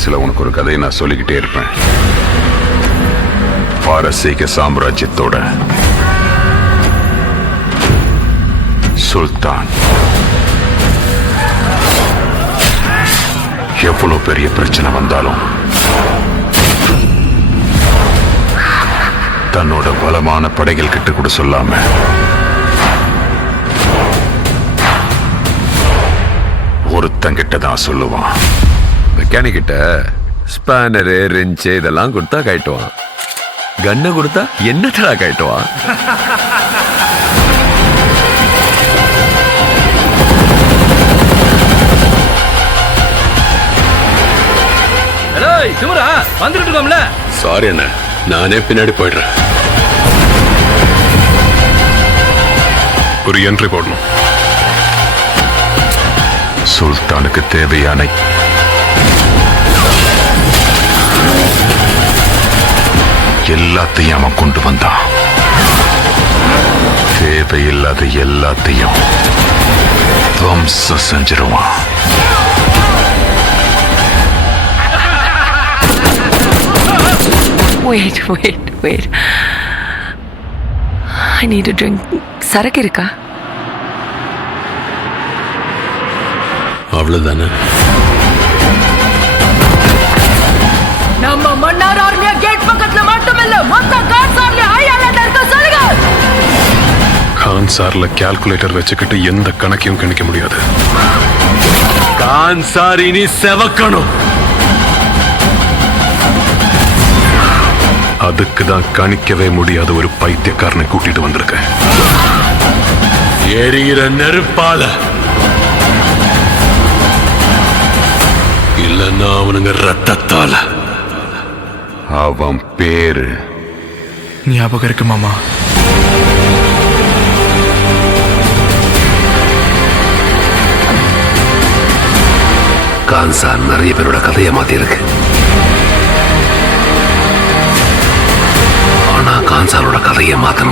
வயசுல உனக்கு ஒரு கதையை நான் சொல்லிக்கிட்டே இருப்பேன். பாரசீக சாம்ராஜ்யத்தோட சுல்தான் எவ்வளவு பெரிய பிரச்சனை வந்தாலும் தன்னோட பலமான படைகள் கிட்ட கூட சொல்லாம ஒருத்தங்கிட்ட தான் சொல்லுவான். மெக்கானிக் கிட்ட ஸ்பேனரு ரெஞ்சு இதெல்லாம் கொடுத்தா கட்டுவான். கண்ணை கொடுத்தா என்னத்தடா கட்டுவான்? வந்துட்டு இருக்கோம்ல. சாரி அண்ணா, நானே பின்னாடி போயிடுறேன். ஒரு என்ட்ரி போடணும். சுல்தானுக்கு தேவையான எல்லாத்தையும் அவன் கொண்டு வந்தான். தேவையில்லாத எல்லாத்தையும் துவம்சம் செஞ்சிருவான். Wait. I need a drink. சரக்கு இருக்கா? அவ்வளவுதானே? நம்ம மன்னார் ஆர்மியா கேட் பக்கத்துல மட்டுமில்ல, மொத்த கான்சார்ல ஐயாலண்டா இருக்க சொல்லுங்க. கான்சார்ல கால்குலேட்டர் வச்சுக்கிட்டு எந்த கணக்கையும் கணிக்க முடியாது. கான்சார் இனி செவக்கணும். அதுக்கு தான் கணிக்கவே முடியாத ஒரு பைத்தியக்காரனை கூட்டிட்டு வந்திருக்கேன். எரிகிற நெருப்பால இல்லன்னா அவனுங்க ரத்தத்தால. அவன் பேரு ஞாபகம் இருக்கு மாமா. கான்சார் நிறைய பேரோட கதையை மாத்திருக்கு. ஆனா கான்சாரோட கதையை மாத்தினது